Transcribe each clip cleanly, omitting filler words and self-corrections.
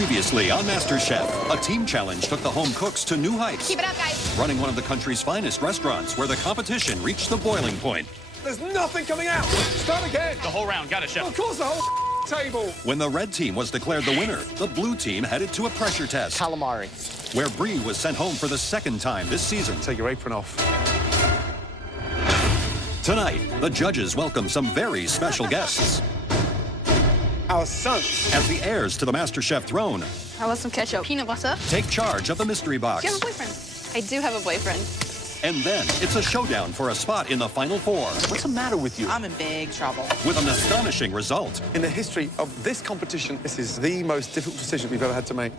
Previously on MasterChef, a team challenge took the home cooks to new heights. Keep it up, guys. Running one of the country's finest restaurants where the competition reached the boiling point. There's nothing coming out. Start again. The whole round. Got it, Chef. Of course, the whole table. When the red team was declared the winner, the blue team headed to a pressure test. Calamari. Where Brie was sent home for the second time this season. Take your apron off. Tonight, the judges welcome some very special guests. Our sons. As the heirs to the MasterChef throne, I want some ketchup. Peanut butter. take charge of the mystery box. Do you have a boyfriend? I do have a boyfriend. And then it's a showdown for a spot in the Final Four. What's the matter with you? I'm in big trouble. With an astonishing result. In the history of this competition, this is the most difficult decision we've ever had to make.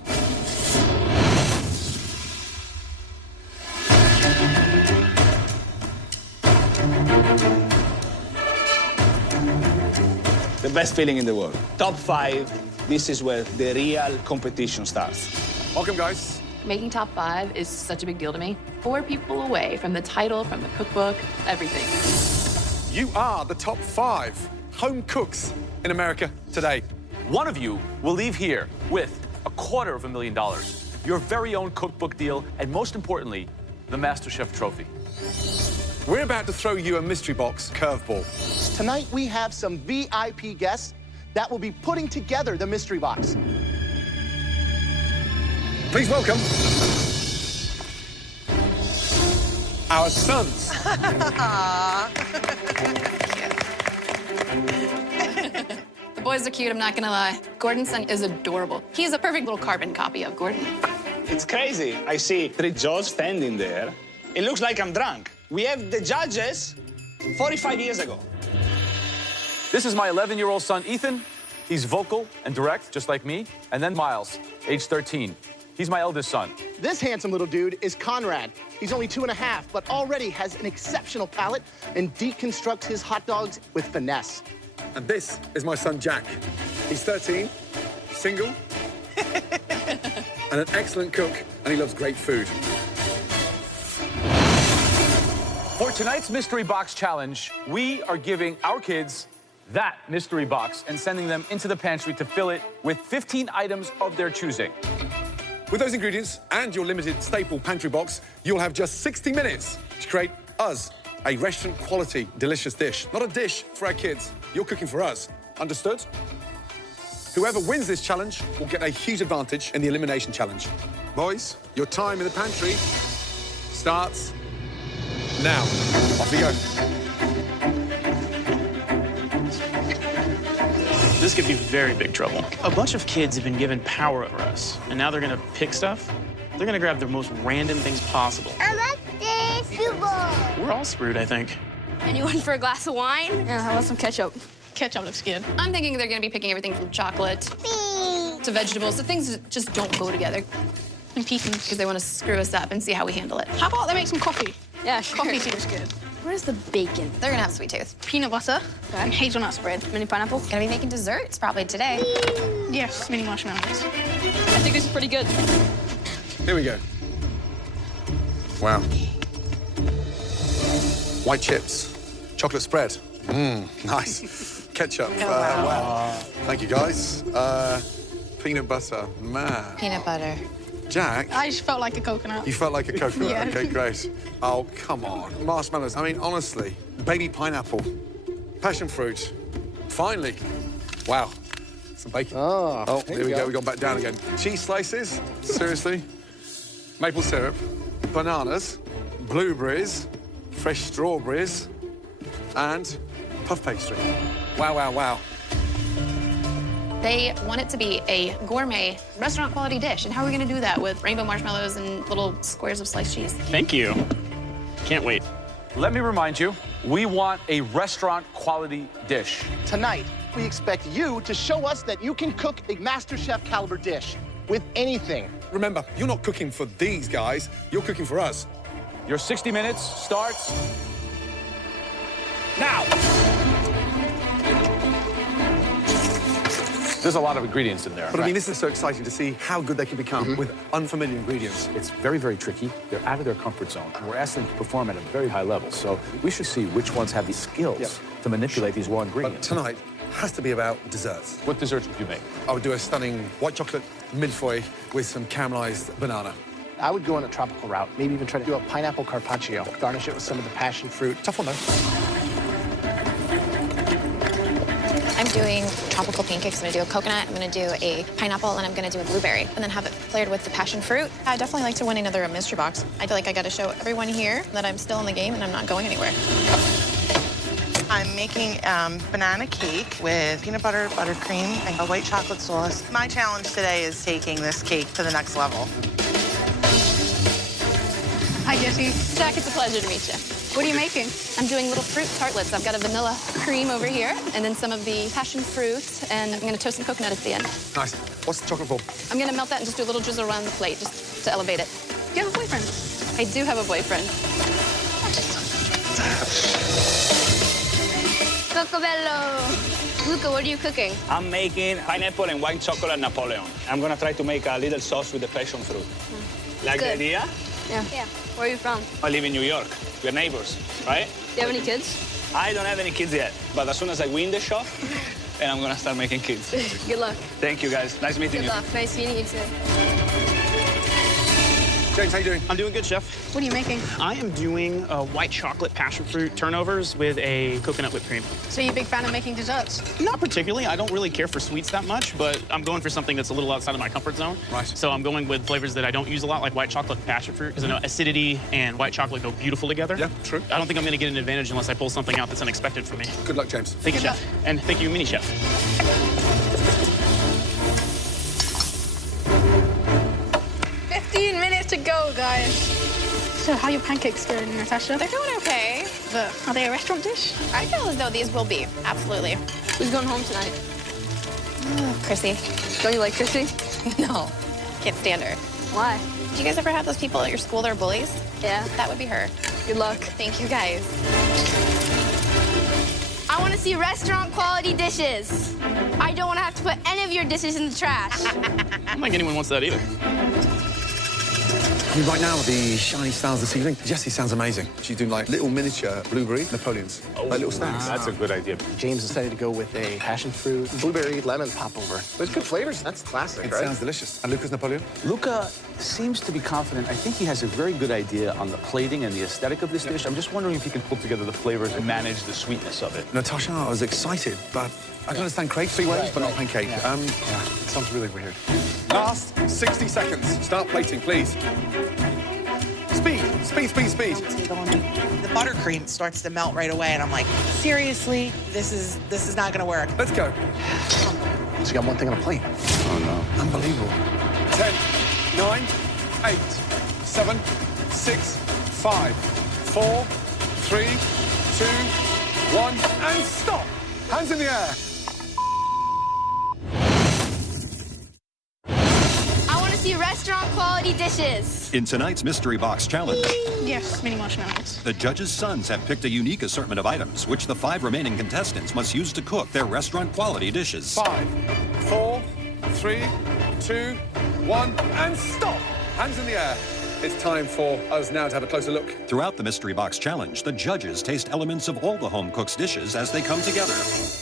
The best feeling in the world. Top 5, this is where the real competition starts. Welcome, guys. Making top 5 is such a big deal to me. 4 people away from the title, from the cookbook, everything. You are the top 5 home cooks in America today. One of you will leave here with $250,000, your very own cookbook deal, and most importantly, the MasterChef trophy. We're about to throw you a mystery box curveball. Tonight, we have some VIP guests that will be putting together the mystery box. Please welcome our sons. The boys are cute, I'm not gonna lie. Gordon's son is adorable. He's a perfect little carbon copy of Gordon. It's crazy. I see 3 judges standing there. It looks like I'm drunk. We have the judges 45 years ago. This is my 11-year-old son, Ethan. He's vocal and direct, just like me. And then Miles, age 13. He's my eldest son. This handsome little dude is Conrad. He's only 2.5, but already has an exceptional palate and deconstructs his hot dogs with finesse. And this is my son, Jack. He's 13, single, and an excellent cook, and he loves great food. For tonight's Mystery Box Challenge, we are giving our kids that mystery box and sending them into the pantry to fill it with 15 items of their choosing. With those ingredients and your limited staple pantry box, you'll have just 60 minutes to create us a restaurant-quality, delicious dish. Not a dish for our kids. You're cooking for us. Understood? Whoever wins this challenge will get a huge advantage in the elimination challenge. Boys, your time in the pantry starts now. Off we go. This could be very big trouble. A bunch of kids have been given power over us, and now they're gonna pick stuff. They're gonna grab the most random things possible. I like this. Football. We're all screwed, I think. Anyone for a glass of wine? Yeah, I want some ketchup. Ketchup looks good. I'm thinking they're gonna be picking everything from chocolate to vegetables, so things that just don't go together. And pieces, because they want to screw us up and see how we handle it. How about they make some coffee? Yeah, sure. Coffee seems good. Where's the bacon? They're gonna have sweet tooth. Peanut butter and hazelnut spread. Mini pineapple. Gonna be making desserts probably today. Yes, mini marshmallows. I think this is pretty good. Here we go. Wow. White chips, chocolate spread. Nice. Ketchup. Wow. Thank you, guys. Peanut butter. Man. Peanut butter. Jack, I just felt like a coconut. you felt like a coconut. Yeah. Okay, great. Oh, come on. Marshmallows. I mean, honestly, baby pineapple, passion fruit. Finally. Wow. Some bacon. Oh, Here we go. We got back down again. Cheese slices. Seriously. Maple syrup. Bananas. Blueberries. Fresh strawberries. And puff pastry. Wow, wow, wow. They want it to be a gourmet, restaurant-quality dish. And how are we gonna do that with rainbow marshmallows and little squares of sliced cheese? Thank you. Can't wait. Let me remind you, we want a restaurant-quality dish. Tonight, we expect you to show us that you can cook a MasterChef caliber dish with anything. Remember, you're not cooking for these guys. You're cooking for us. Your 60 minutes starts now. There's a lot of ingredients in there. But I mean, this is so exciting to see how good they can become with unfamiliar ingredients. It's very, very tricky. They're out of their comfort zone, and we're asking them to perform at a very high level. So we should see which ones have the skills to manipulate these raw But ingredients. tonight, has to be about desserts. What desserts would you make? I would do a stunning white chocolate millefeuille with some caramelized banana. I would go on a tropical route, maybe even try to do a pineapple carpaccio, garnish it with some of the passion fruit. Tough one, though. I'm doing tropical pancakes. I'm gonna do a coconut, I'm gonna do a pineapple, and I'm gonna do a blueberry, and then have it flared with the passion fruit. I definitely like to win another mystery box. I feel like I gotta show everyone here that I'm still in the game and I'm not going anywhere. I'm making banana cake with peanut butter, buttercream, and a white chocolate sauce. My challenge today is taking this cake to the next level. Hi, Jessie. Jack, it's a pleasure to meet you. What are you making? I'm doing little fruit tartlets. I've got a vanilla cream over here, and then some of the passion fruit, and I'm gonna toast some coconut at the end. Nice. What's the chocolate for? I'm gonna melt that and just do a little drizzle around the plate, just to elevate it. Do you have a boyfriend? I do have a boyfriend. Cocobello. Luca, what are you cooking? I'm making pineapple and white chocolate Napoleon. I'm gonna try to make a little sauce with the passion fruit. Like the good. idea? Yeah. Where are you from? I live in New York. We're neighbors, right? Do you have any kids? I don't have any kids yet, but as soon as I win the shop, then I'm gonna start making kids. Good luck. Thank you, guys. Nice meeting Good you. luck. Nice meeting you, too. James, how you doing? I'm doing good, chef. What are you making? I am doing white chocolate passion fruit turnovers with a coconut whipped cream. So you a big fan of making desserts? Not particularly. I don't really care for sweets that much, but I'm going for something that's a little outside of my comfort zone. Right. So I'm going with flavors that I don't use a lot, like white chocolate and passion fruit, because I know acidity and white chocolate go beautiful together. Yeah, true. I don't think I'm going to get an advantage unless I pull something out that's unexpected for me. Good luck, James. Thank you, Good chef. And thank you, mini chef. 15 minutes to go, guys. So how are your pancakes going, Natasha? They're going okay. But are they a restaurant dish? I feel as though these will be, absolutely. Who's going home tonight? Chrissy. Don't you like Chrissy? No, can't stand her. Why? Do you guys ever have those people at your school that are bullies? Yeah. That would be her. Good luck. Thank you, guys. I want to see restaurant quality dishes. I don't want to have to put any of your dishes in the trash. I don't think anyone wants that either. I mean, right now, the shiny stars this evening, Jessie sounds amazing. She's doing, like, little miniature blueberry Napoleons. Like little snacks. That's a good idea. James decided to go with a passion fruit, blueberry, lemon popover. There's good flavors. That's classic, It right? sounds delicious. And Lucas Napoleon? Luca seems to be confident. I think he has a very good idea on the plating and the aesthetic of this dish. I'm just wondering if he can pull together the flavors and manage the sweetness of it. Natasha, I was excited, but I can understand crepe three ways, but not pancake. Yeah. It sounds really weird. Last 60 seconds. Start plating, please. Speed, speed, speed, speed. The buttercream starts to melt right away, and I'm like, seriously, this is not gonna work. Let's go. So you got one thing on a plate. Oh, no. Unbelievable. 10, 9, 8, 7, 6, 5, 4, 3, 2, 1, and stop. Hands in the air. I want to see restaurant quality dishes. In tonight's Mystery Box Challenge, Yes, mini marshmallows. the judges' sons have picked a unique assortment of items, which the 5 remaining contestants must use to cook their restaurant-quality dishes. 5, 4, 3, 2, 1, and stop. Hands in the air. It's time for us now to have a closer look. Throughout the Mystery Box Challenge, the judges taste elements of all the home cook's dishes as they come together.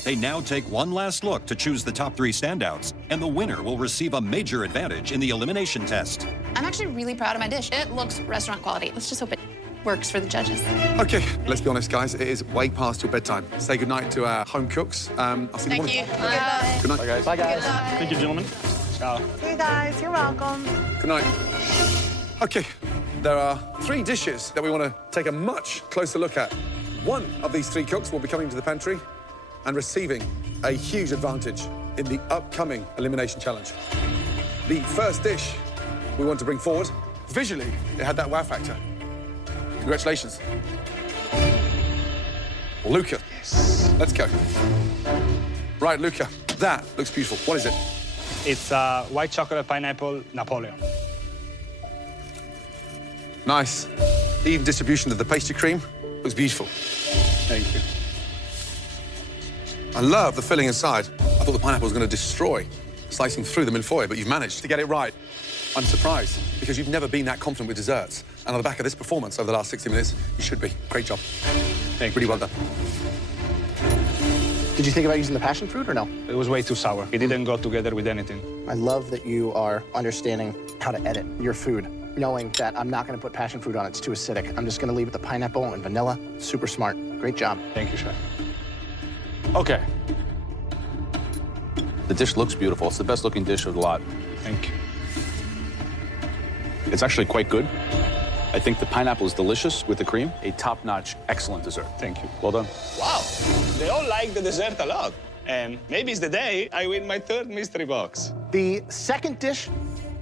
They now take one last look to choose the top 3 standouts, and the winner will receive a major advantage in the elimination test. I'm actually really proud of my dish. It looks restaurant quality. Let's just hope it works for the judges. Okay, let's be honest, guys. It is way past your bedtime. Say goodnight to our home cooks. I'll see you in the morning. Bye. Good night. Bye, guys. Bye, guys. Thank you, gentlemen. Ciao. Hey guys, you're welcome. Good night. Okay, there are 3 dishes that we want to take a much closer look at. One of these 3 cooks will be coming to the pantry and receiving a huge advantage in the upcoming elimination challenge. The first dish we want to bring forward, visually, it had that wow factor. Congratulations. Luca. Yes. Let's go. Right, Luca, that looks beautiful. What is it? It's white chocolate pineapple Napoleon. Nice. Even distribution of the pastry cream looks beautiful. Thank you. I love the filling inside. I thought the pineapple was going to destroy slicing through the millefeuille, but you've managed to get it right. I'm surprised, because you've never been that confident with desserts. And on the back of this performance over the last 60 minutes, you should be. Great job. Thank you. Really well done. Did you think about using the passion fruit or no? It was way too sour. It didn't go together with anything. I love that you are understanding how to edit your food, knowing that I'm not going to put passion fruit on it. It's too acidic. I'm just going to leave it the pineapple and vanilla. Super smart. Great job. Thank you, chef. Okay. The dish looks beautiful. It's the best looking dish of the lot. Thank you. It's actually quite good. I think the pineapple is delicious with the cream. A top-notch, excellent dessert. Thank you. Well done. Wow, they all like the dessert a lot. And maybe it's the day I win my third mystery box. The second dish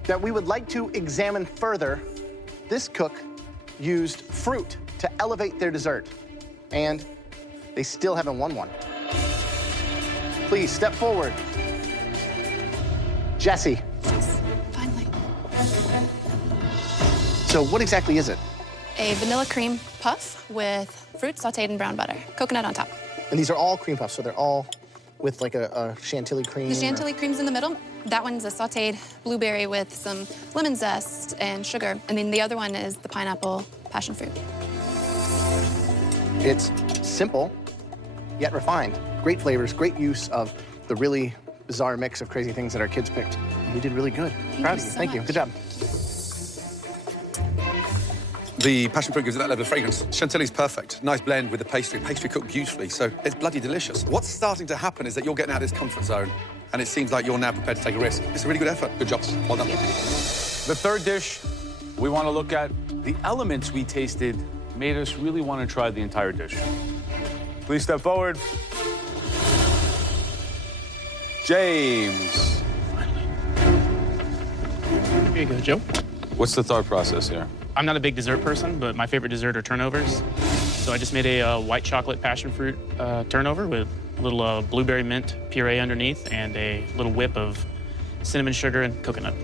that we would like to examine further, this cook used fruit to elevate their dessert. And they still haven't won one. Please step forward. Jesse. Finally. So what exactly is it? A vanilla cream puff with fruit sauteed in brown butter, coconut on top. And these are all cream puffs, so they're all with like a chantilly cream? The chantilly cream's in the middle. That one's a sauteed blueberry with some lemon zest and sugar. And then the other one is the pineapple passion fruit. It's simple, yet refined. Great flavors, great use of the really bizarre mix of crazy things that our kids picked. You did really good. Proud of you. Thank you. Good job. The passion fruit gives it that level of fragrance. Chantilly's perfect. Nice blend with the pastry. Pastry cooked beautifully, so it's bloody delicious. What's starting to happen is that you're getting out of this comfort zone, and it seems like you're now prepared to take a risk. It's a really good effort. Good job. Well done. The third dish we want to look at, the elements we tasted made us really want to try the entire dish. Please step forward. James. Here you go, Joe. What's the thought process here? I'm not a big dessert person, but my favorite dessert are turnovers. So I just made a white chocolate passion fruit turnover with a little blueberry mint puree underneath and a little whip of cinnamon sugar and coconut.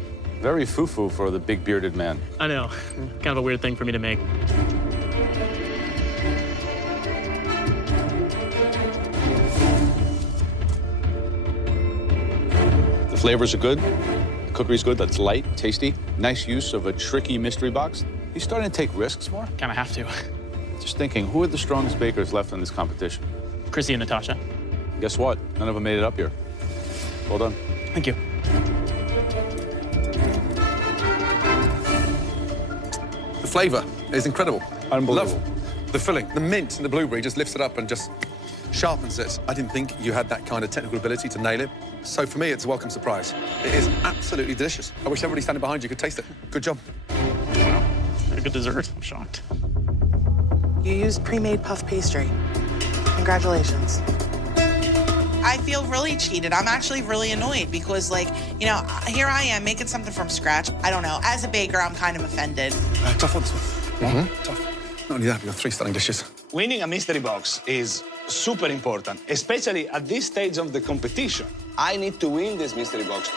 Very foo-foo for the big bearded man. I know, kind of a weird thing for me to make. The flavors are good. The cookery's good. That's light, tasty. Nice use of a tricky mystery box. You starting to take risks more? Kind of have to. Just thinking, who are the strongest bakers left in this competition? Chrissy and Natasha. Guess what? None of them made it up here. Well done. Thank you. The flavor is incredible. Unbelievable. Love the filling. The mint and the blueberry just lifts it up and just sharpens it. I didn't think you had that kind of technical ability to nail it. So for me, it's a welcome surprise. It is absolutely delicious. I wish everybody standing behind you could taste it. Good job. Wow, very good dessert. I'm shocked. You used pre-made puff pastry. Congratulations. I feel really cheated. I'm actually really annoyed because, like, you know, here I am making something from scratch. I don't know. As a baker, I'm kind of offended. Tough on this one. Tough. Not only that, we got 3 stunning dishes. Winning a mystery box is super important, especially at this stage of the competition. I need to win this mystery box.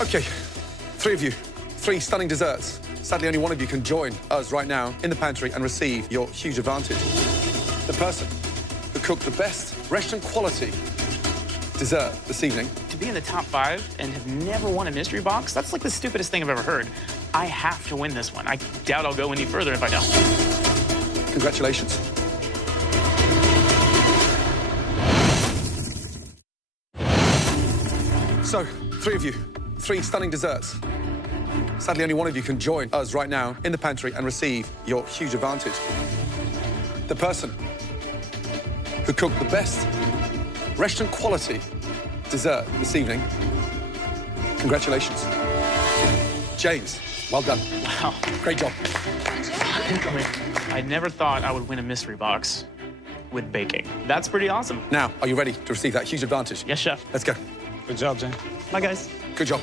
Okay, 3 of you, 3 stunning desserts. Sadly, only one of you can join us right now in the pantry and receive your huge advantage. The person who cooked the best restaurant quality dessert this evening. To be in the top 5 and have never won a mystery box, that's like the stupidest thing I've ever heard. I have to win this one. I doubt I'll go any further if I don't. Congratulations. So, 3 of you, 3 stunning desserts. Sadly, only one of you can join us right now in the pantry and receive your huge advantage. The person who cooked the best restaurant quality dessert this evening. Congratulations. James, well done. Wow. Great job. I never thought I would win a mystery box with baking. That's pretty awesome. Now, are you ready to receive that huge advantage? Yes, chef. Let's go. Good job, Jen. Bye, guys. Good job.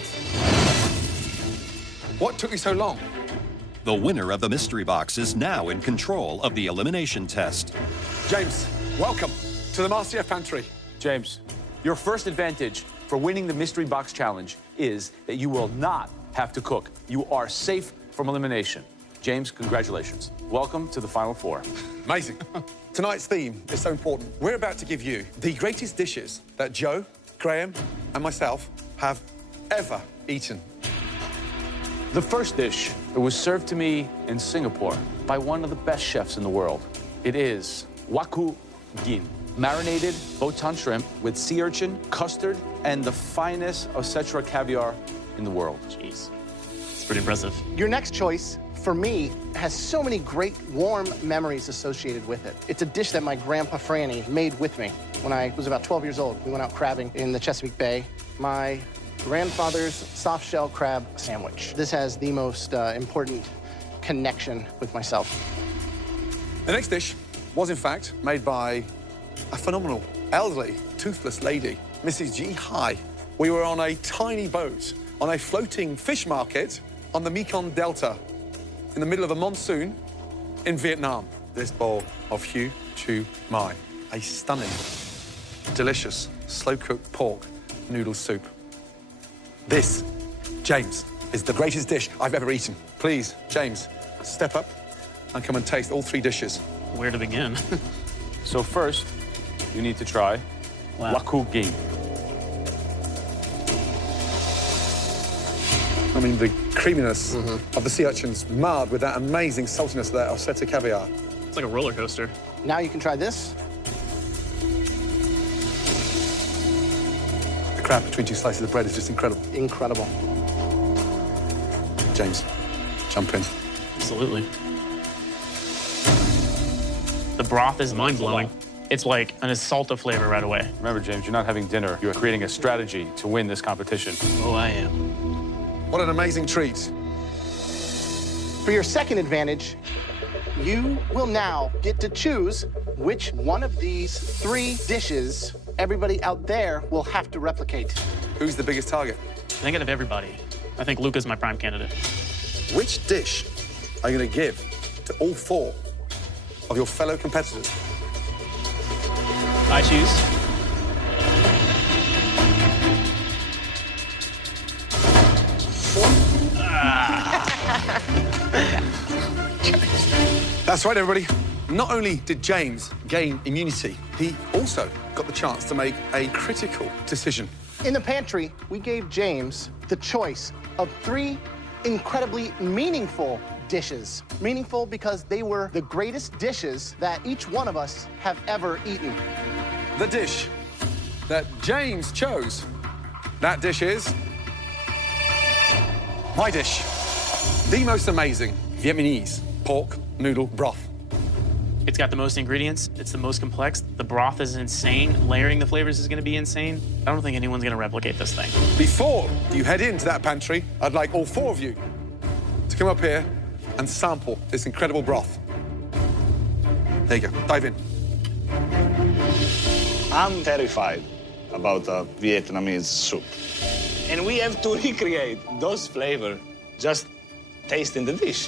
What took you so long? The winner of the mystery box is now in control of the elimination test. James, welcome to the MasterChef Pantry. James, your first advantage for winning the mystery box challenge is that you will not have to cook. You are safe from elimination. James, congratulations. Welcome to the Final 4. Amazing. Tonight's theme is so important. We're about to give you the greatest dishes that Joe, Graham, and myself have ever eaten. The first dish was served to me in Singapore by one of the best chefs in the world. It is waku gin. marinated botan shrimp with sea urchin, custard, and the finest Osetra caviar in the world. Jeez, it's pretty impressive. Your next choice, for me, has so many great warm memories associated with it. It's a dish that my grandpa Franny made with me when I was about 12 years old. We went out crabbing in the Chesapeake Bay. My grandfather's soft shell crab sandwich. This has the most important connection with myself. The next dish was, in fact, made by a phenomenal, elderly, toothless lady, Mrs. G. Hai. We were on a tiny boat on a floating fish market on the Mekong Delta in the middle of a monsoon in Vietnam. This bowl of Hu Chu Mai, a stunning, delicious, slow-cooked pork noodle soup. This, James, is the greatest dish I've ever eaten. Please, James, step up and come and taste all 3 dishes. Where to begin? So first, you need to try wakugi. I mean, the creaminess of the sea urchins marred with that amazing saltiness of that Osetra caviar. It's like a roller coaster. Now you can try this. The crab between 2 slices of bread is just incredible. Incredible. James, jump in. Absolutely. The broth is mind-blowing. It's like an assault of flavor right away. Remember, James, you're not having dinner. You're creating a strategy to win this competition. Oh, I am. What an amazing treat. For your second advantage, you will now get to choose which one of these 3 dishes everybody out there will have to replicate. Who's the biggest target? I think out of everybody, I think Luca's my prime candidate. Which dish are you going to give to all 4 of your fellow competitors? I choose. That's right, everybody. Not only did James gain immunity, he also got the chance to make a critical decision. In the pantry, we gave James the choice of 3 incredibly meaningful dishes. Meaningful because they were the greatest dishes that each one of us have ever eaten. The dish that James chose, that dish is my dish. The most amazing Vietnamese pork noodle broth. It's got the most ingredients. It's the most complex. The broth is insane. Layering the flavors is going to be insane. I don't think anyone's going to replicate this thing. Before you head into that pantry, I'd like all 4 of you to come up here and sample this incredible broth. There you go. Dive in. I'm terrified about a Vietnamese soup. And we have to recreate those flavors just tasting the dish.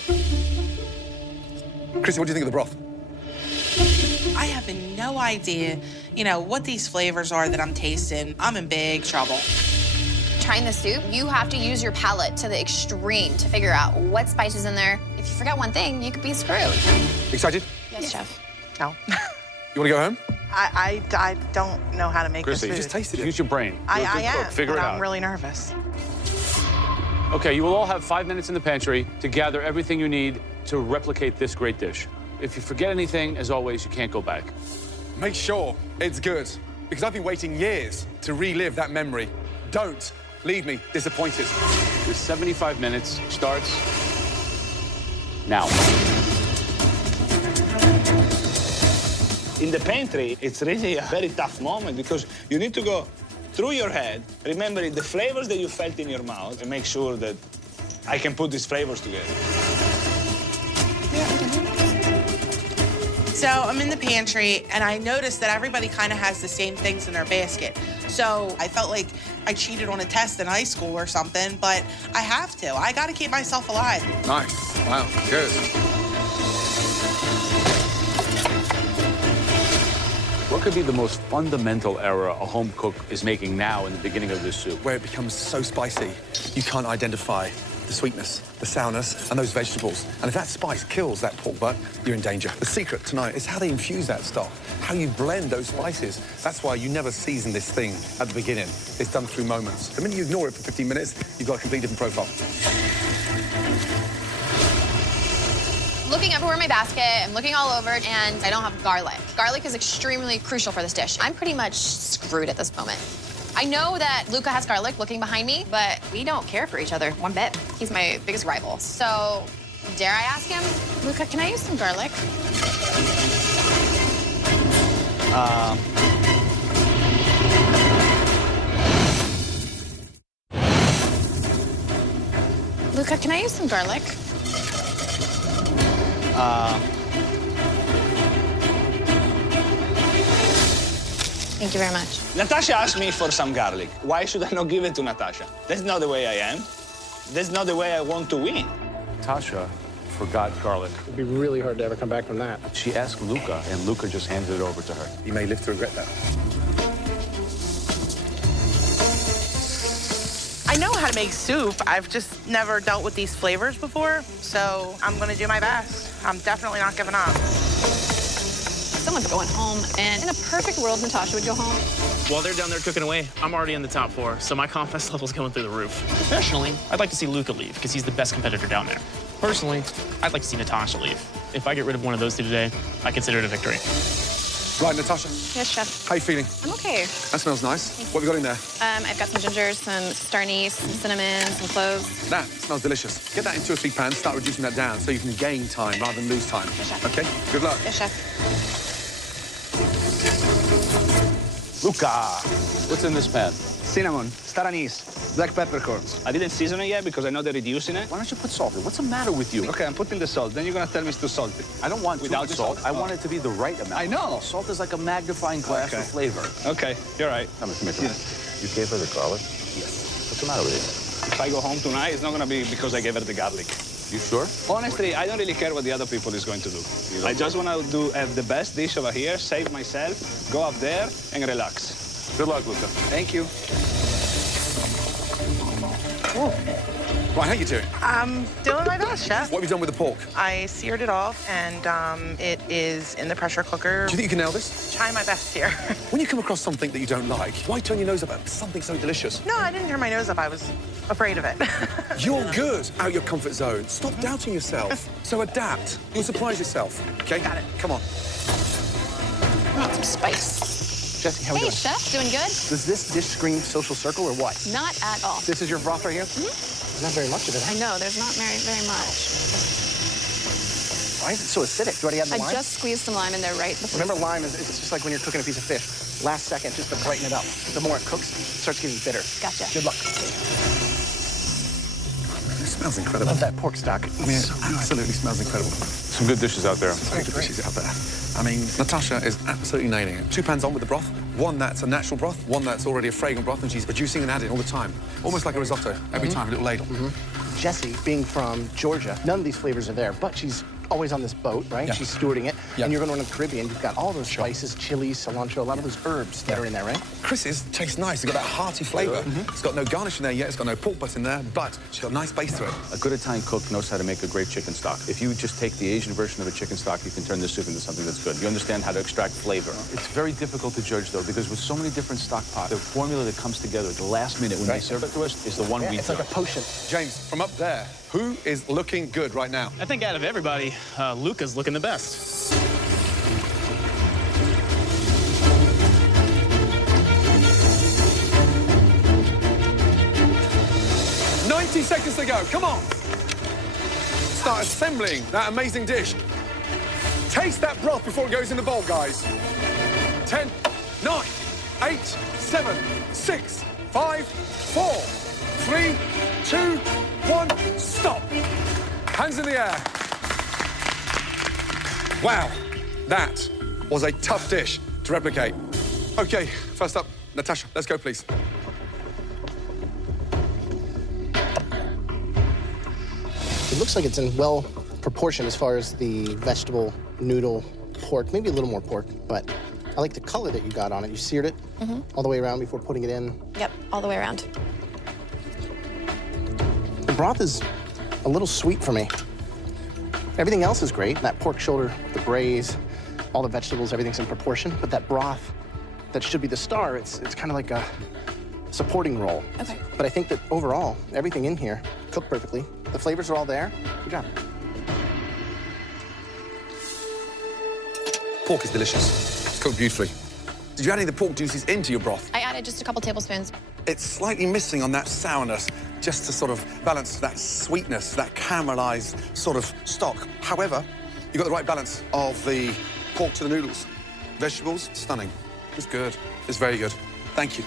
Chrissy, what do you think of the broth? I have no idea, what these flavors are that I'm tasting. I'm in big trouble. Trying the soup, you have to use your palate to the extreme to figure out what spice is in there. If you forget one thing, you could be screwed. Excited? Yes, Chef. No. You want to go home? I don't know how to make Chrissy, this You food. just tasted it. Use your brain. You're a good I cook. am, Figure but it out. I'm really nervous. Okay, you will all have 5 minutes in the pantry to gather everything you need to replicate this great dish. If you forget anything, as always, you can't go back. Make sure it's good, because I've been waiting years to relive that memory. Don't leave me disappointed. Your 75 minutes starts now. In the pantry, it's really a very tough moment because you need to go through your head, remembering the flavors that you felt in your mouth, and make sure that I can put these flavors together. So I'm in the pantry, and I noticed that everybody kind of has the same things in their basket. So I felt like I cheated on a test in high school or something, but I have to. I got to keep myself alive. Nice. Wow, good. What could be the most fundamental error a home cook is making now in the beginning of this soup? Where it becomes so spicy, you can't identify the sweetness, the sourness, and those vegetables. And if that spice kills that pork butt, you're in danger. The secret tonight is how they infuse that stock, how you blend those spices. That's why you never season this thing at the beginning. It's done through moments. The minute you ignore it for 15 minutes, you've got a completely different profile. looking everywhere in my basket, I'm looking all over, and I don't have garlic. Garlic is extremely crucial for this dish. I'm pretty much screwed at this moment. I know that Luca has garlic looking behind me, but we don't care for each other one bit. He's my biggest rival. So, dare I ask him, Luca, can I use some garlic? Luca, can I use some garlic? Thank you very much. Natasha asked me for some garlic. Why should I not give it to Natasha? That's not the way I am. That's not the way I want to win. Tasha forgot garlic. It'd be really hard to ever come back from that. She asked Luca, and Luca just handed it over to her. You may live to regret that. I know how to make soup. I've just never dealt with these flavors before, so I'm gonna do my best. I'm definitely not giving up. Someone's going home, and in a perfect world, Natasha would go home. While they're down there cooking away, I'm already in the top 4, so my confidence level's going through the roof. Professionally, I'd like to see Luca leave, because he's the best competitor down there. Personally, I'd like to see Natasha leave. If I get rid of one of those two today, I consider it a victory. Right, Natasha. Yes, chef. How you feeling? I'm okay. That smells nice. What have you got in there? I've got some ginger, some star anise, some cinnamon, some cloves. That smells delicious. Get that in 2 or 3 pans, start reducing that down so you can gain time rather than lose time. Yes, chef. Okay? Good luck. Yes, chef. Luca, what's in this pan? Cinnamon, star anise, black peppercorns. I didn't season it yet because I know they're reducing it. Why don't you put salt in? What's the matter with you? Okay, I'm putting the salt. Then you're gonna tell me it's too salty. I don't want Without too much the salt. salt? I want it to be the right amount. I know. Salt is like a magnifying glass Okay. of flavor. Okay, you're right. Come here, come here. You gave her the garlic? Yes. What's the matter with you? If I go home tonight, it's not gonna be because I gave her the garlic. You sure? Honestly, I don't really care what the other people is going to do. I just want to have the best dish over here, save myself, go up there, and relax. Good luck, Luca. Thank you. Right, how you doing? I'm doing my best, chef. What have you done with the pork? I seared it off, and it is in the pressure cooker. Do you think you can nail this? Trying my best here. When you come across something that you don't like, why turn your nose up at something so delicious? No, I didn't turn my nose up. I was afraid of it. You're good. Out your comfort zone. Stop doubting yourself. So adapt. You'll surprise yourself. Okay? Got it. Come on. I want some spice. Jesse, how we Hey, doing? chef. Doing good? Does this dish scream social circle or what? Not at all. This is your broth right here? There's not very much of it. I know, there's not very much. Why is it so acidic? Do you already add the I lime? just squeezed some lime in there right before. Remember, lime is it's just like when you're cooking a piece of fish. Last second, just to brighten it up. The more it cooks, it starts getting bitter. Gotcha. Good luck. It smells incredible. Love that pork stock. I mean, it absolutely smells incredible. Some good dishes out there. Very good dishes out there. I mean, Natasha is absolutely nailing it. 2 pans on with the broth. One that's a natural broth, one that's already a fragrant broth, and she's reducing and adding all the time. Almost like a risotto. Every time, a little ladle. Jessie, being from Georgia, none of these flavors are there, but she's always on this boat, right? Yeah. She's stewarding it. Yeah. And you're going to run the Caribbean. You've got all those spices, chilies, cilantro, a lot of those herbs that are in there, right? Chris's tastes nice. It's got that hearty flavour. It's got no garnish in there yet. It's got no pork butt in there, but it's got a nice base to it. A good Italian cook knows how to make a great chicken stock. If you just take the Asian version of a chicken stock, you can turn this soup into something that's good. You understand how to extract flavor. It's very difficult to judge, though, because with so many different stock pots, the formula that comes together at the last minute when they serve it to us is the one we It's do. like a potion. James, from up there, who is looking good right now? I think out of everybody, Luca's looking the best. Seconds to go. Come on. Start assembling that amazing dish. Taste that broth before it goes in the bowl, guys. 10, 9, 8, 7, 6, 5, 4, 3, 2, 1, stop. Hands in the air. Wow, that was a tough dish to replicate. Okay, first up, Natasha, let's go, please. It looks like it's in well proportion as far as the vegetable, noodle, pork, maybe a little more pork, but I like the color that you got on it. You seared it all the way around before putting it in. Yep, all the way around. The broth is a little sweet for me. Everything else is great. That pork shoulder, the braise, all the vegetables, everything's in proportion, but that broth, that should be the star, it's kind of like a supporting role. Okay. But I think that overall, everything in here cooked perfectly. The flavors are all there. Good job. Pork is delicious. It's cooked beautifully. Did you add any of the pork juices into your broth? I added just a couple tablespoons. It's slightly missing on that sourness, just to sort of balance that sweetness, that caramelized sort of stock. However, you got the right balance of the pork to the noodles. Vegetables, stunning. It's good. It's very good. Thank you.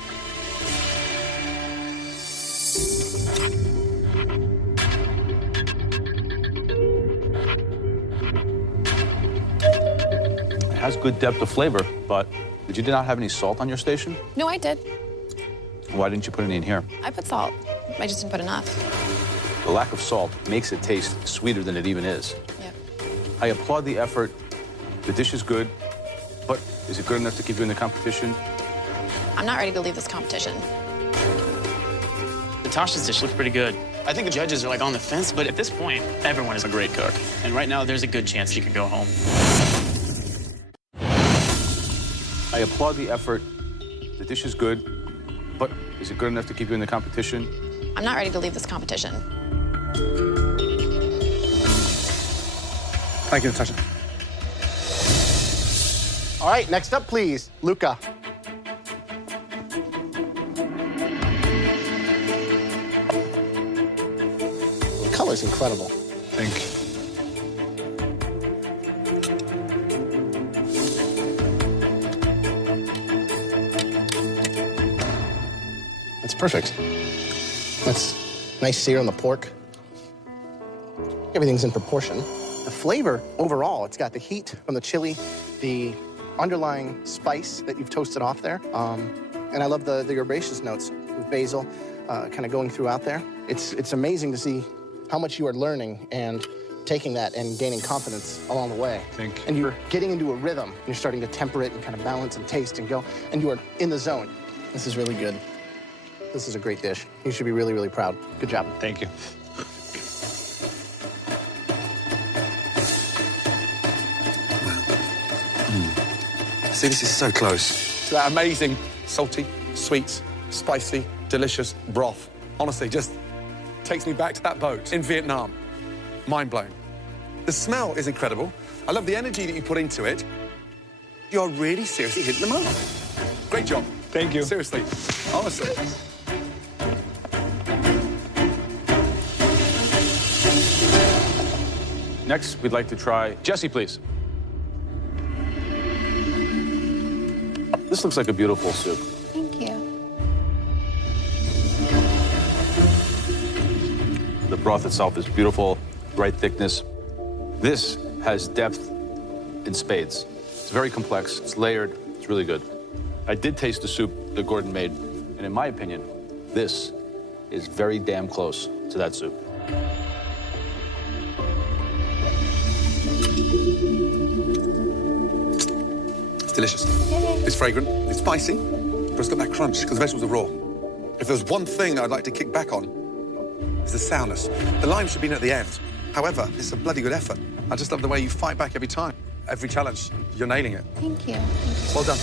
It has good depth of flavor, but did you not have any salt on your station? No, I did. Why didn't you put any in here? I put salt. I just didn't put enough. The lack of salt makes it taste sweeter than it even is. Yep. I applaud the effort. The dish is good, but is it good enough to keep you in the competition? I'm not ready to leave this competition. Natasha's dish looked pretty good. I think the judges are like on the fence, but at this point, everyone is a great cook. And right now, there's a good chance she could go home. I applaud the effort. The dish is good, but is it good enough to keep you in the competition? I'm not ready to leave this competition. Thank you, Natasha. All right, next up, please, Luca. The color's incredible. Thank you. That's perfect. That's nice sear on the pork. Everything's in proportion. The flavor overall, it's got the heat from the chili, the underlying spice that you've toasted off there. And I love the herbaceous notes with basil kind of going throughout there. It's amazing to see how much you are learning and taking that and gaining confidence along the way. Thank you. And you're getting into a rhythm. You're starting to temper it and kind of balance and taste and go, and you are in the zone. This is really good. This is a great dish. You should be really, really proud. Good job. Thank you. See, this is so close to that amazing, salty, sweet, spicy, delicious broth. Honestly, just takes me back to that boat in Vietnam. Mind blown. The smell is incredible. I love the energy that you put into it. You're really seriously hitting the mark. Great job. Thank you. Seriously, honestly. Next, we'd like to try Jesse, please. This looks like a beautiful soup. Thank you. The broth itself is beautiful, right thickness. This has depth in spades. It's very complex, it's layered, it's really good. I did taste the soup that Gordon made, and in my opinion, this is very damn close to that soup. It's delicious. It's fragrant, it's spicy, but it's got that crunch because the vegetables are raw. If there's one thing I'd like to kick back on, it's the sourness. The lime should have been at the end. However, it's a bloody good effort. I just love the way you fight back every time. Every challenge, you're nailing it. Thank you. Well done.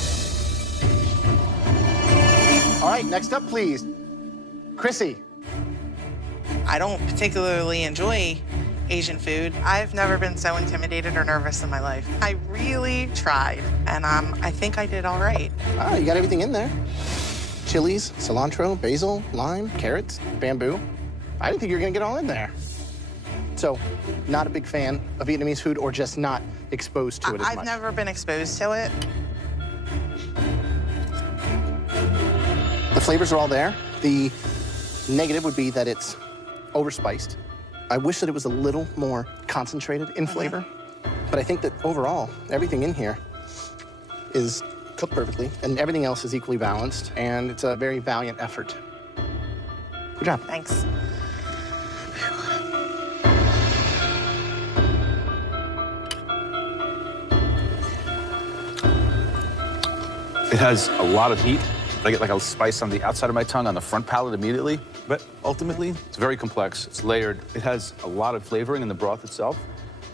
All right, next up, please, Chrissy. I don't particularly enjoy Asian food. I've never been so intimidated or nervous in my life. I really tried, and I think I did all right. Ah, you got everything in there. Chilies, cilantro, basil, lime, carrots, bamboo. I didn't think you were gonna get all in there. So, not a big fan of Vietnamese food or just not exposed to it as much? I've never been exposed to it. The flavors are all there. The negative would be that it's overspiced. I wish that it was a little more concentrated in flavor, but I think that overall, everything in here is cooked perfectly, and everything else is equally balanced, and it's a very valiant effort. Good job. Thanks. It has a lot of heat. I get like a spice on the outside of my tongue, on the front palate immediately. But ultimately, it's very complex. It's layered. It has a lot of flavoring in the broth itself.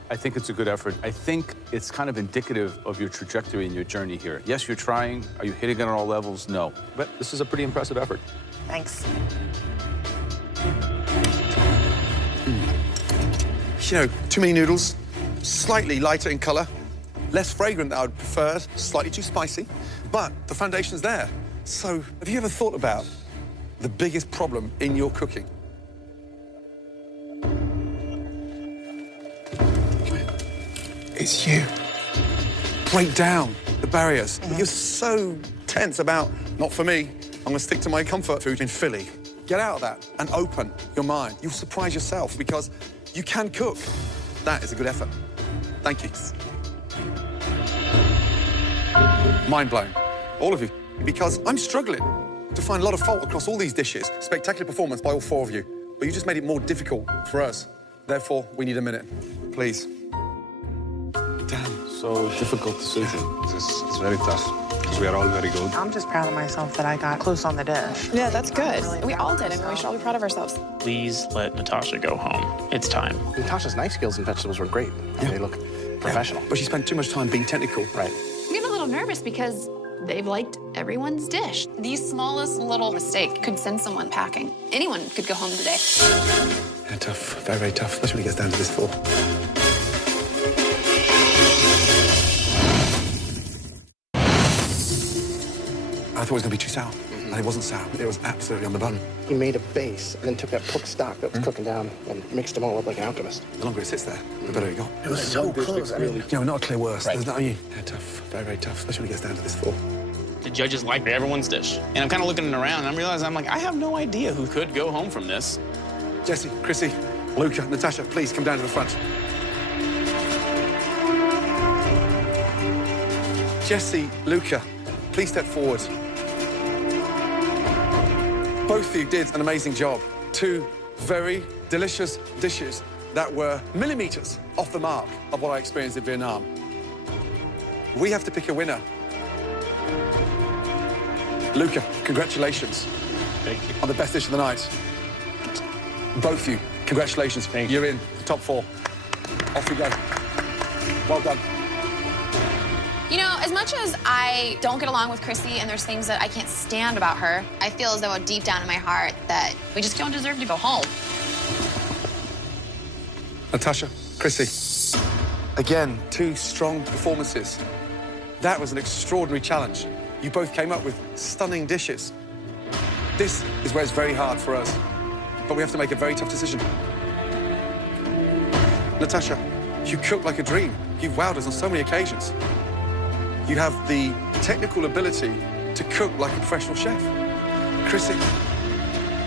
I think it's a good effort. I think it's kind of indicative of your trajectory and your journey here. Yes, you're trying. Are you hitting it on all levels? No. But this is a pretty impressive effort. Thanks. You know, too many noodles, slightly lighter in color. less fragrant than I would prefer, slightly too spicy, but the foundation's there. So, have you ever thought about the biggest problem in your cooking? It's you. Break down the barriers. You're so tense about, not for me, I'm gonna stick to my comfort food in Philly. Get out of that and open your mind. You'll surprise yourself because you can cook. That is a good effort. Thank you. Mind blown, all of you, because I'm struggling to find a lot of fault across all these dishes. Spectacular performance by all 4 of you, but you just made it more difficult for us. Therefore, we need a minute, please. Damn. So difficult decision. It's very tough, because we are all very good. I'm just proud of myself that I got close on the dish. Yeah, that's good. We all did. I mean, we should all be proud of ourselves. Please let Natasha go home. It's time. Natasha's knife skills and vegetables were great. They look professional. But she spent too much time being technical. Right. I'm getting a little nervous because they've liked everyone's dish. The smallest little mistake could send someone packing. Anyone could go home today. Yeah, tough, very, very tough, especially when it gets down to this 4. I thought it was going to be too sour, and it wasn't sour. It was absolutely on the button. He made a base and then took that pork stock that was cooking down and mixed them all up like an alchemist. The longer it sits there, the better it got. It was so close. I mean, You know, not a clear worse. Right. There's not, yeah, tough, very, very tough, especially when it gets down to this 4. The judges like everyone's dish. And I'm kind of looking around, and I'm realizing, I'm like, I have no idea who could go home from this. Jesse, Chrissy, Luca, Natasha, please come down to the front. Jesse, Luca, please step forward. Both of you did an amazing job. 2 very delicious dishes that were millimeters off the mark of what I experienced in Vietnam. We have to pick a winner. Luca, congratulations. Thank you. On the best dish of the night. Both of you, congratulations. You're in the top 4. Off we go. Well done. You know, as much as I don't get along with Chrissy and there's things that I can't stand about her, I feel as though deep down in my heart that we just don't deserve to go home. Natasha, Chrissy, again, 2 strong performances. That was an extraordinary challenge. You both came up with stunning dishes. This is where it's very hard for us, but we have to make a very tough decision. Natasha, you cook like a dream. You've wowed us on so many occasions. You have the technical ability to cook like a professional chef. Chrissy,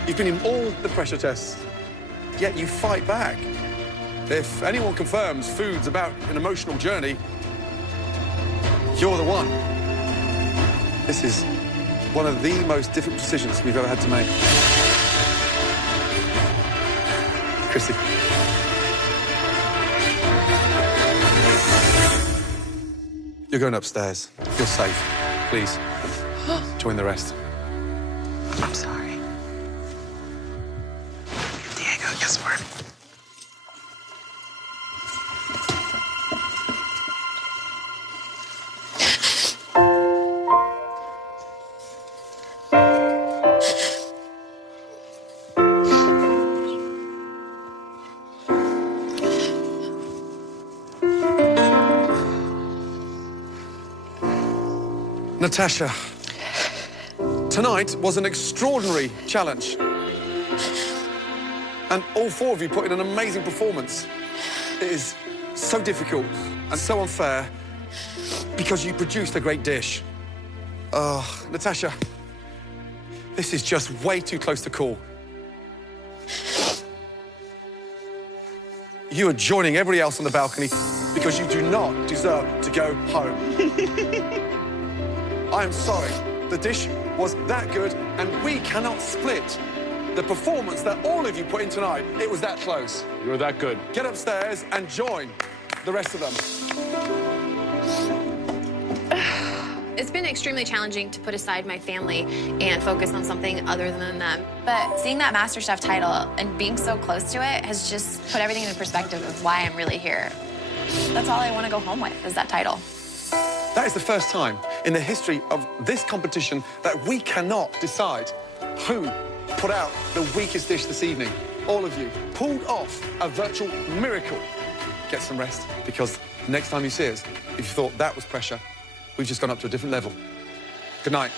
you've been in all the pressure tests, yet you fight back. If anyone confirms food's about an emotional journey, you're the one. This is one of the most difficult decisions we've ever had to make. Chrissy. You're going upstairs. You're safe. Please, join the rest. I'm sorry. Diego, guess what? Natasha, tonight was an extraordinary challenge. And all 4 of you put in an amazing performance. It is so difficult and so unfair because you produced a great dish. Natasha, this is just way too close to call. You are joining everybody else on the balcony because you do not deserve to go home. I am sorry. The dish was that good, and we cannot split the performance that all of you put in tonight. It was that close. You're that good. Get upstairs and join the rest of them. It's been extremely challenging to put aside my family and focus on something other than them. But seeing that MasterChef title and being so close to it has just put everything into perspective of why I'm really here. That's all I want to go home with, is that title. That is the first time in the history of this competition that we cannot decide who put out the weakest dish this evening. All of you pulled off a virtual miracle. get some rest, because next time you see us, if you thought that was pressure, we've just gone up to a different level. Good night.